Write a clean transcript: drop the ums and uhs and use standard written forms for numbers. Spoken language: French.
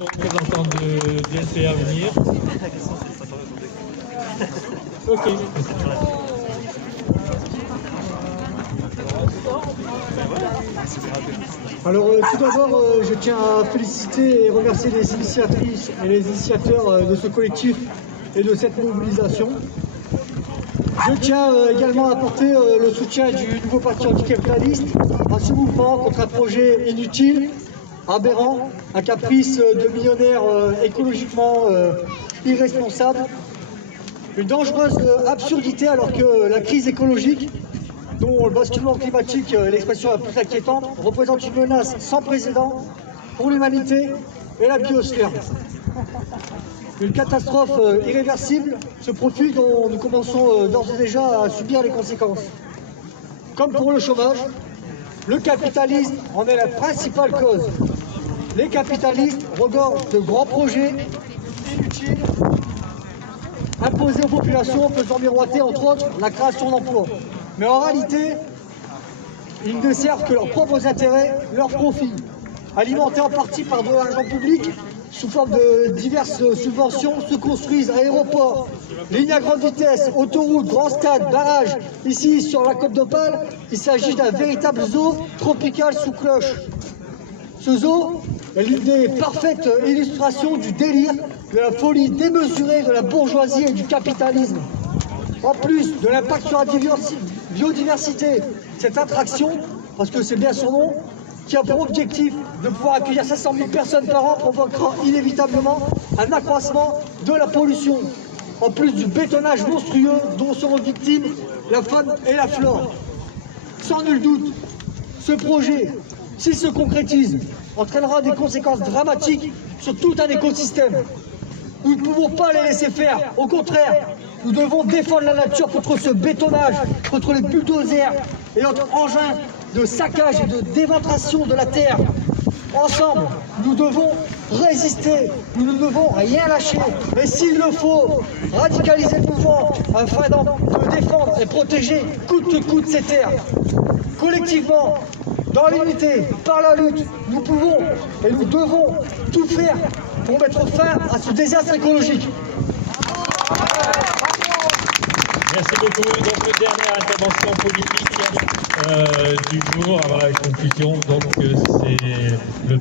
représentant de DSPA venir. Ok. Alors tout d'abord, je tiens à féliciter et remercier les initiatrices et les initiateurs de ce collectif et de cette mobilisation. Je tiens également à apporter le soutien du nouveau parti anticapitaliste à ce mouvement contre un projet inutile, aberrant, un caprice de millionnaires écologiquement irresponsable, une dangereuse absurdité alors que la crise écologique, dont le basculement climatique est l'expression la plus inquiétante, représente une menace sans précédent pour l'humanité et la biosphère. Une catastrophe irréversible se profile dont nous commençons d'ores et déjà à subir les conséquences. Comme pour le chômage, le capitalisme en est la principale cause. Les capitalistes regorgent de grands projets inutiles, imposés aux populations, faisant miroiter entre autres la création d'emplois. Mais en réalité, ils ne servent que leurs propres intérêts, leurs profits, alimentés en partie par de l'argent public sous forme de diverses subventions, se construisent aéroports, lignes à grande vitesse, autoroutes, grands stades, barrages. Ici, sur la côte d'Opale, il s'agit d'un véritable zoo tropical sous cloche. Ce zoo est l'une des parfaites illustrations du délire, de la folie démesurée de la bourgeoisie et du capitalisme. En plus de l'impact sur la biodiversité, cette attraction, parce que c'est bien son nom, qui a pour objectif de pouvoir accueillir 500 000 personnes par an, provoquera inévitablement un accroissement de la pollution, en plus du bétonnage monstrueux dont seront victimes la faune et la flore. Sans nul doute, ce projet, s'il se concrétise, entraînera des conséquences dramatiques sur tout un écosystème. Nous ne pouvons pas les laisser faire, au contraire, nous devons défendre la nature contre ce bétonnage, contre les bulldozers et autres engins de saccage et de dévastation de la terre. Ensemble, nous devons résister, nous ne devons rien lâcher. Et s'il le faut, radicaliser le mouvement afin de défendre et protéger coûte que coûte ces terres. Collectivement, dans l'unité, par la lutte, nous pouvons et nous devons tout faire pour mettre fin à ce désastre écologique. Merci beaucoup. Donc, dernière intervention politique du jour avant la conclusion. Donc, c'est le